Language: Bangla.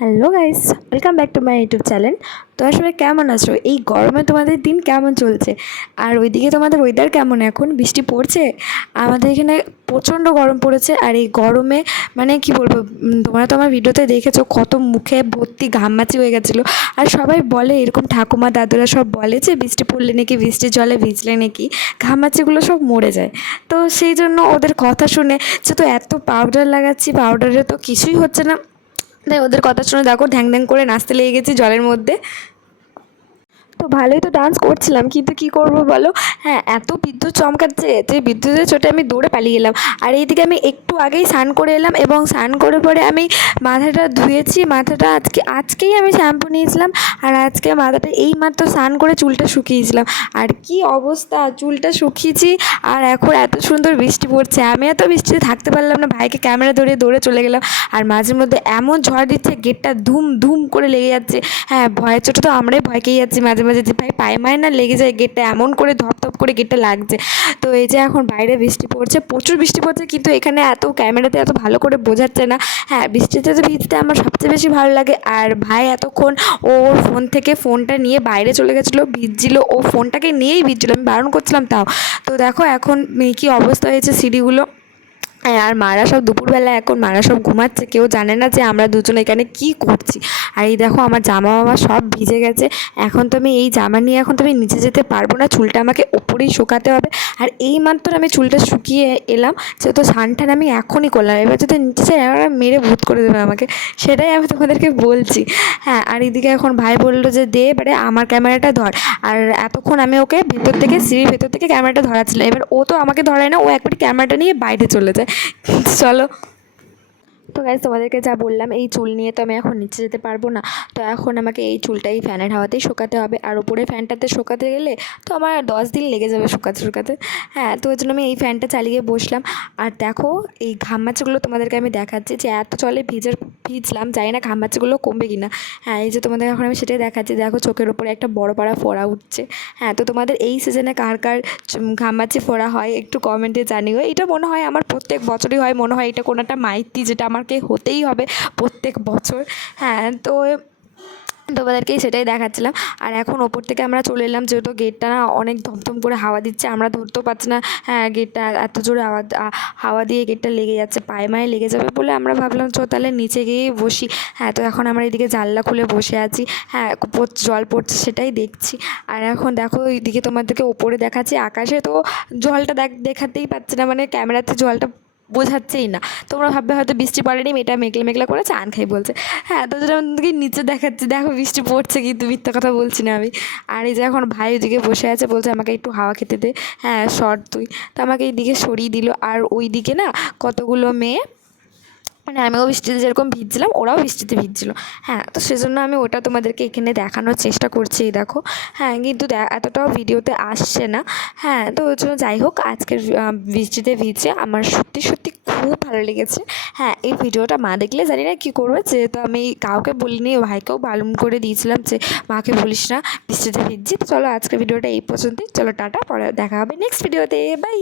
Hello guys, welcome back to my YouTube channel. তো আসলে কেমন আছো? এই গরমে তোমাদের দিন কেমন চলছে? আর ওইদিকে তোমাদের ওয়েদার কেমন? এখন বৃষ্টি পড়ছে? আমাদের এখানে প্রচণ্ড গরম পড়েছে। আর এই গরমে মানে কি বলবো, তোমরা তো আমার ভিডিওতে দেখেছো কত মুখে ভর্তি ঘামমাচি হয়ে গেছিলো। আর সবাই বলে এরকম, ঠাকুমা দাদুরা সব বলে যে বৃষ্টি পড়লে নাকি, বৃষ্টির জলে ভিজলে নাকি ঘামমাচিগুলো সব মরে যায়। তো সেই জন্য ওদের কথা শুনে যে তো এত পাউডার লাগাচ্ছি, পাউডারে তো কিছুই হচ্ছে না, তাই ওদের কথা শুনে দেখো ঢ্যাং ঢ্যাং করে নাচতে লেগে গেছি জলের মধ্যে। তো ভালোই তো ডান্স করছিলাম, কিন্তু কী করবো বলো, হ্যাঁ এত বিদ্যুৎ চমকাচ্ছে যে বিদ্যুতের চোটে আমি দৌড়ে পালিয়ে এলাম। আর এইদিকে আমি একটু আগেই স্নান করে এলাম, এবং স্নান করে পরে আমি মাথাটা ধুয়েছি। মাথাটা আজকেই আমি শ্যাম্পু নিয়েছিলাম, আর আজকে মাথাটা এইমাত্র স্নান করে চুলটা শুকিয়েছিলাম। আর কি অবস্থা, চুলটা শুকিয়েছি আর এখন এত সুন্দর বৃষ্টি পড়ছে। আমি এত বৃষ্টিতে থাকতে পারলাম না, ভাইকে ক্যামেরা ধরিয়ে দৌড়ে চলে গেলাম। আর মাঝে মধ্যে এমন ঝড় দিচ্ছে, গেটটা ধুম ধুম করে লেগে যাচ্ছে। হ্যাঁ, ভয়ের চোটে তো আমরাই ভয় খেয়ে যাচ্ছি মাঝে মাঝে, যে ভাই পায়ে মায়ে না লেগে যায়, গেটটা এমন করে ধপ ধপ করে গেটটা লাগছে। তো এই যে এখন বাইরে বৃষ্টি পড়ছে, প্রচুর বৃষ্টি পড়ছে, কিন্তু এখানে এত ক্যামেরাতে এত ভালো করে বোঝাচ্ছে না। হ্যাঁ, বৃষ্টিতে তো ভিজতে আমার সবচেয়ে বেশি ভালো লাগে। আর ভাই এতক্ষণ ওর ফোন থেকে ফোনটা নিয়ে বাইরে চলে গেছিলো, ভিজছিল, ও ফোনটাকে নিয়েই ভিজছিল, আমি বারণ করছিলাম তাও। তো দেখো এখন কী অবস্থা হয়েছে সিঁড়িগুলো। হ্যাঁ, আর মারা সব দুপুরবেলা, এখন মারা সব ঘুমাচ্ছে, কেউ জানে না যে আমরা দুজন এখানে কী করছি। আর এই দেখো আমার জামা মামা সব ভিজে গেছে। এখন তো আমি এই জামা নিয়ে এখন তো আমি নিচে যেতে পারবো না, চুলটা আমাকে ওপরেই শুকাতে হবে। আর এই মাত্র আমি চুলটা শুকিয়ে এলাম, যেহেতু স্নান টান আমি এখনই করলাম, এবার যদি নিচে যাই ওরা মেরে ভূত করে দেবে আমাকে, সেটাই আমি তোমাদেরকে বলছি। হ্যাঁ, আর এদিকে এখন ভাই বললো যে দে এবারে আমার ক্যামেরাটা ধর। আর এতক্ষণ আমি ওকে ভেতর থেকে, সিঁড়ির ভেতর থেকে ক্যামেরাটা ধরাচ্ছিলাম, এবার ও তো আমাকে ধরায় না, ও একবারই ক্যামেরাটা নিয়ে বাইরে চলে যায়। চলো। তো গাইজ তোমাদেরকে যা বললাম, এই চুল নিয়ে তো আমি এখন নিচে যেতে পারবো না। তো এখন আমাকে এই চুলটাই ফ্যানের হাওয়াতেই শোকাতে হবে, আর ওপরে ফ্যানটাতে শোকাতে গেলে তো আমার 10 দিন লেগে যাবে শুকাতে শুকাতে। হ্যাঁ, তো ওই জন্য আমি এই ফ্যানটা চালিয়ে বসলাম। আর দেখো এই ঘামমাচিগুলো তোমাদেরকে আমি দেখাচ্ছি, যে এত জলে ভিজলাম, জানি না ঘামমাচিগুলো কমবে কি না। হ্যাঁ, এই যে তোমাদের এখন আমি সেটাই দেখাচ্ছি, দেখো চোখের ওপরে একটা বড় পাড়া ফোড়া উঠছে। হ্যাঁ, তো তোমাদের এই সিজনে কার কার ঘামমাচি ফোড়া হয় একটু কমেন্টে জানিও। এটা মনে হয় আমার প্রত্যেক বছরই হয়, মনে হয় এটা কোনো একটা মাইতি, যেটা আমাকে হতেই হবে প্রত্যেক বছর। হ্যাঁ, তো তোমাদেরকেই সেটাই দেখাচ্ছিলাম। আর এখন ওপর থেকে আমরা চলে এলাম, যেহেতু গেটটা না অনেক ধমধম করে হাওয়া দিচ্ছে, আমরা ধরতেও পারছি না। হ্যাঁ, গেটটা এত জোরে হাওয়া দিয়ে গেটটা লেগে যাচ্ছে, পায়ে মায়ে লেগে যাবে বলে আমরা ভাবলাম চো তাহলে নিচে গিয়েই বসি। হ্যাঁ, তো এখন আমরা এদিকে জানলা খুলে বসে আছি। হ্যাঁ, জল পড়ছে সেটাই দেখছি। আর এখন দেখো এইদিকে তোমাদেরকে ওপরে দেখাচ্ছি, আকাশে তো জলটা দেখাতেই পাচ্ছি না, মানে ক্যামেরাতে জলটা বোঝাচ্ছেই না। তোমরা ভাববে হয়তো বৃষ্টি পড়েনি, মেয়েটা মেঘলা মেঘলা করে চান খাই বলছে। হ্যাঁ, তো যেটা আমাদেরকে নিচে দেখাচ্ছি, দেখো বৃষ্টি পড়ছে, কিন্তু মিথ্যা কথা বলছি না আমি। আর এই যে এখন ভাই ওইদিকে বসে আছে, বলছে আমাকে একটু হাওয়া খেতে দে। হ্যাঁ, সর তুই। তো আমাকে এইদিকে সরিয়ে দিল। আর ওই দিকে না কতগুলো মেয়ে, মানে আমিও বৃষ্টিতে যেরকম ভিজছিলাম ওরাও বৃষ্টিতে ভিজছিল। হ্যাঁ, তো সেজন্য আমি ওটা তোমাদেরকে এখানে দেখানোর চেষ্টা করছি, দেখো। হ্যাঁ, কিন্তু এতটাও ভিডিওতে আসছে না। হ্যাঁ, তো ওই জন্য যাই হোক, আজকের বৃষ্টিতে ভিজে আমার সত্যি সত্যি খুব ভালো লেগেছে। হ্যাঁ, এই ভিডিওটা মা দেখলে জানি না কী করবে, যেহেতু আমি কাউকে বলিনি, ভাইকেও বারণ করে দিয়েছিলাম যে মাকে বলিস না বৃষ্টিতে ভিজছি। তো চলো আজকের ভিডিওটা এই পর্যন্তই, চলো টাটা, পরে দেখা হবে নেক্সট ভিডিওতে, বাই।